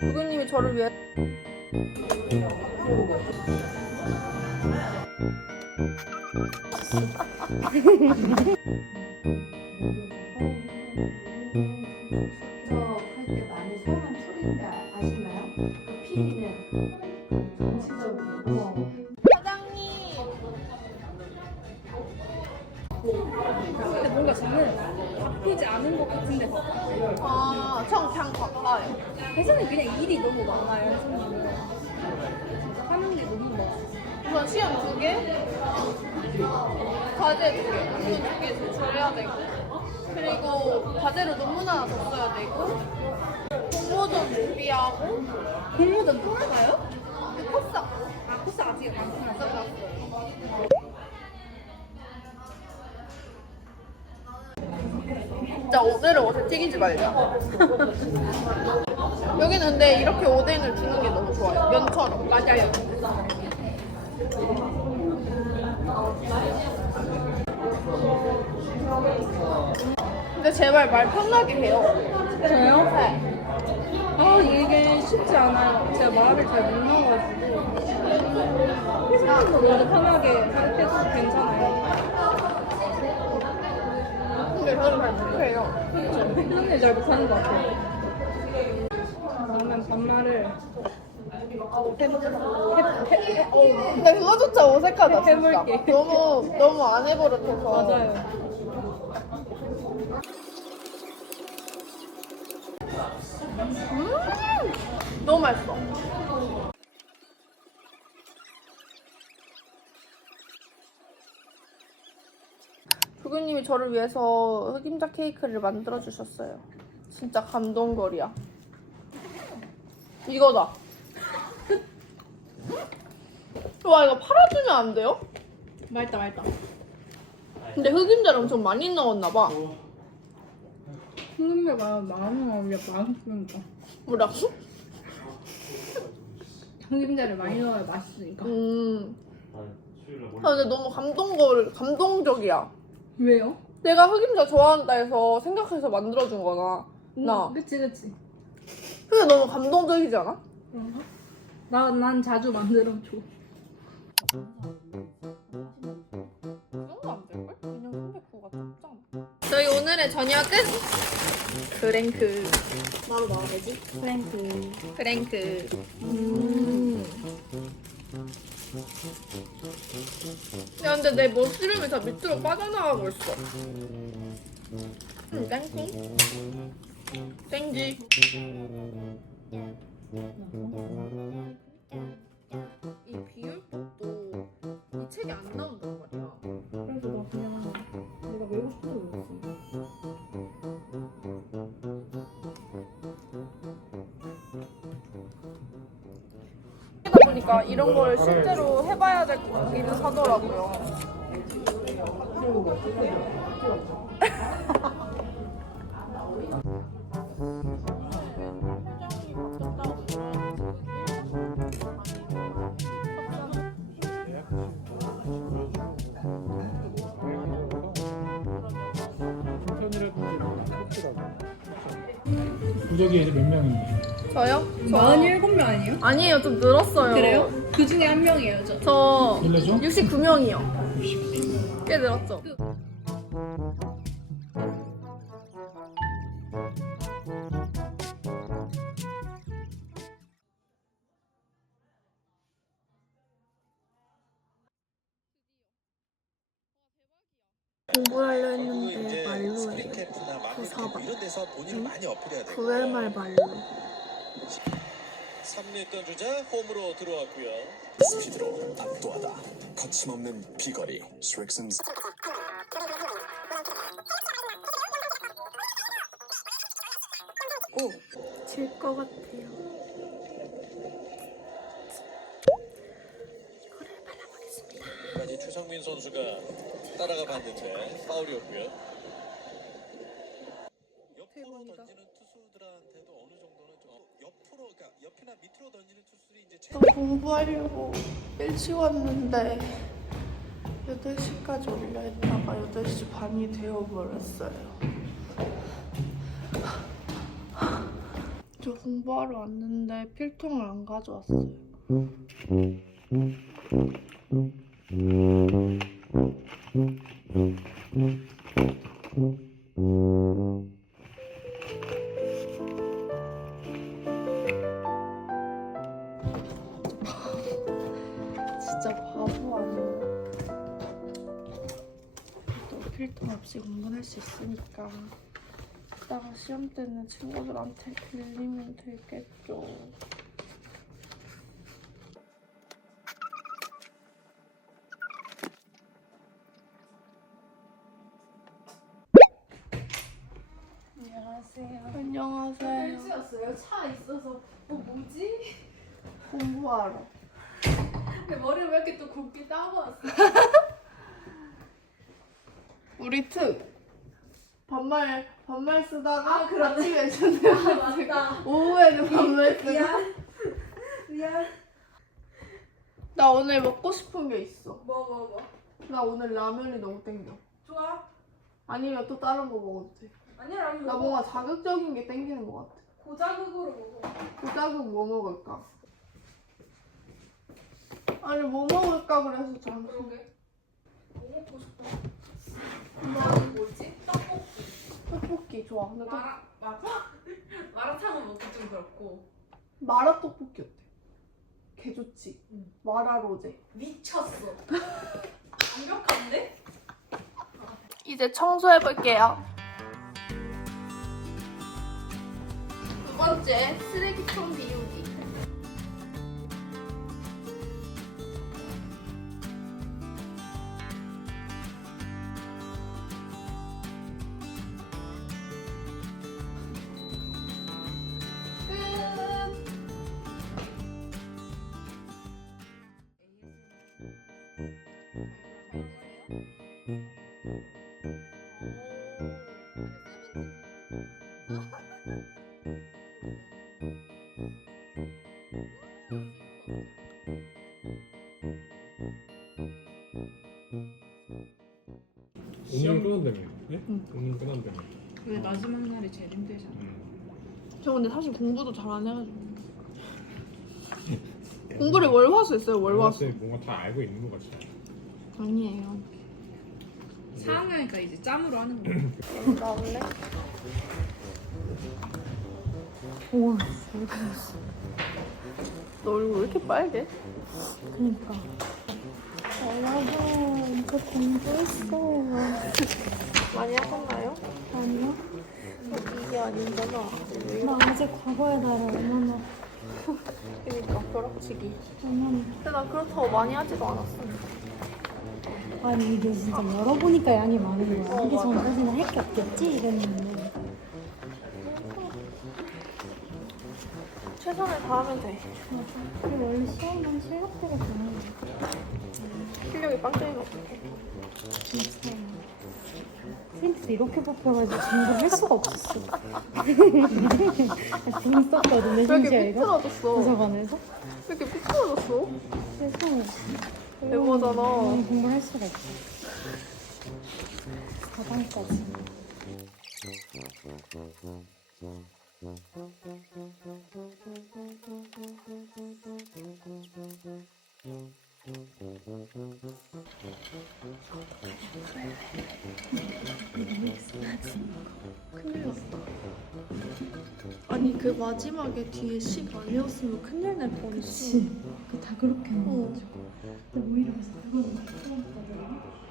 부모님이 저를 위해 할때 많이 사용한 툴인데 아시나요? 그 피는 전체적으로 근데 뭔가 저는 바쁘지 않은 것 같은데 아, 전 그냥 바빠요. 혜선이 그냥 일이 너무 많아요. 진짜 하는 게 너무 많아. 우선 시험 두 개, 과제 두 개, 논문 두 개 제출해야 되고, 그리고 과제를 논문 하나 더 써야 되고, 공모전 준비하고, 공모전 또 나가요? 코스 아 코스 아직 안 끝났어요. 진짜 오늘은 옷에 튀기지 말자. 여기는 근데 이렇게 오뎅을 주는 게 너무 좋아요. 면처럼. 맞아요. 근데 제발 말 편하게 해요. 저요? 네. 아 이게 쉽지 않아요. 제가 말을 잘 못 나와가지고 혜선이도 너무 편하게 해도 괜찮아요. 근데 저는 잘 못해요. 혜선이 잘 못하는 것 같아요. 그러면 반말을 근데 그거조차 어색하다, 진짜. 해볼게. 너무, 너무 안 해버릇해서. 맞아요. 너무 맛있어. 부모님이 저를 위해서 흑임자 케이크를 만들어 주셨어요. 진짜 감동거리야. 이거다. 와 이거 팔아주면 안 돼요? 맛있다 맛있다. 근데 흑임자를 엄청 많이 넣었나 봐. 흥분배가 많으면 원래 맛있으니까. 뭐라고? 참기름자를 많이 넣어야 맛있으니까. 음. 아 근데 너무 감동걸 감동적이야. 왜요? 내가 흑임자 좋아한다 해서 생각해서 만들어준 거나 나. 그치 그치. 근데 너무 감동적이지 않아? 그런가? 나, 난 자주 만들어줘. 그 정도 안 될걸? 그냥 309가 적잖아. 저희 오늘의 저녁은 프랭크. 뭐로 먹어야 되지? 프랭크. 프랭크. 음. 야 근데 내 머스름이 다 밑으로 빠져나가고 있어. 음, 땡콩. 땡지. 이 비율법도 이 책에 안 나온단 말이야. 그래서 나 그냥 내가 외우고 싶어서 외웠어. 보니까 이런 걸 실제로 해봐야 될 것 같기는 하더라고요. 구독이 이제 몇 명인데? 저요? 47명 아니에요? 아니에요, 좀 늘었어요. 그래요? 그 중에 한 명이에요, 저. 저 빌려줘? 69명이요. 꽤 늘었죠. 공부하려 그리고 했는데 캠프나 마케팅 이런 데서 본인을 많이 어필해야 돼요. 구엘말 말로. 3루했던 주자 홈으로 들어왔고요. 스피드로 압도하다. 거침없는 비거리. 스웩슨 질 것 같아요. 이거를 발라보겠습니다. 까지 최성민 선수가 따라가 봤는데 파울이었고요. 옆으로 던지는 투수들한테도 어느 정도는 좀 옆으로 그러니까 옆이나 밑으로 던지는 투수들이 이제 체- 또 공부하려고 일찍 왔는데 8시까지 올려 있다가 8시 반이 되어버렸어요. 저 공부하러 왔는데 필통을 안 가져왔어요. 필통 없이 공부할 수 있으니까 이따가 시험 때는 친구들한테 빌리면 되겠죠. 안녕하세요. 안녕하세요. 일찍 왔어요? 차 있어서 어 뭐지? 공부하러. 근데 머리를 왜 이렇게 또 곱게 따고 왔어? 우리 특 반말 반말 쓰다가 아. 아침에 전화 아 맞다. 오후에는 반말 쓰고 미안. 미안. 나 오늘 먹고 싶은 게 있어. 뭐 뭐 뭐. 나 오늘 라면이 너무 땡겨. 좋아. 아니면 또 다른 거 먹어도 돼. 아니야 라면 나 먹어. 뭔가 자극적인 게 땡기는 것 같아. 고자극으로 먹어. 고작은 뭐 먹을까? 아니 뭐 먹을까 그래서 전 그러게. 뭐 먹고 싶어? 뭐지? 떡볶이. 떡볶이 좋아. 근데 또 마라 마라 마라탕은 먹기 좀 그렇고. 마라 떡볶이 어때? 개 좋지. 응. 마라 로제. 미쳤어. 완벽한데? 이제 청소해 볼게요. 두 번째 쓰레기통 비우기. 오늘 끝난다며. 예? 오늘 끝난다며. 왜 마지막 날이 제일 힘들잖아. 저 근데 사실 공부도 잘 안 해가지고 공부를 월화수 했어요 월화수 월화수에 뭔가 다 알고 있는 것 같아. 아니에요 4학년이니까 이제 짬으로 하는 거야. 나올래? 너 얼굴 왜 이렇게 빨개? 그니까. 여러분, 저 공부했어요. 많이 하셨나요? 아니요? 이게 아닌잖아 나 아직 과거의 나를 얼마나, 그니까 벼락치기 얼마나. 근데 난 그렇다고 많이 하지도 않았어 아니, 이게 진짜 열어보니까 양이 많은 거야. 어, 이게. 전까지는 할 게 없겠지? 이랬는데. 최선을 다하면 돼 맞아. 그리고 원래 시험은 실력대로 보는 거야. 실력이 빵점이면 어떡해 진짜. 프린트도 이렇게 뽑혀가지고 공부를 할 수가 없었어. 돈 썼거든요, 왜 심지어 이렇게 이거. 삐뚤어졌어? 도서관에서. 왜 이렇게 삐뚤어졌어? 그래서 대박이잖아. 음, 공부를 할 수가 없어. 가방까지. 마지막에 뒤에 식 아니었으면 큰일 날 뻔했어. 그치. 그다 그렇게 어. 근데 오히려 그래서 그건 부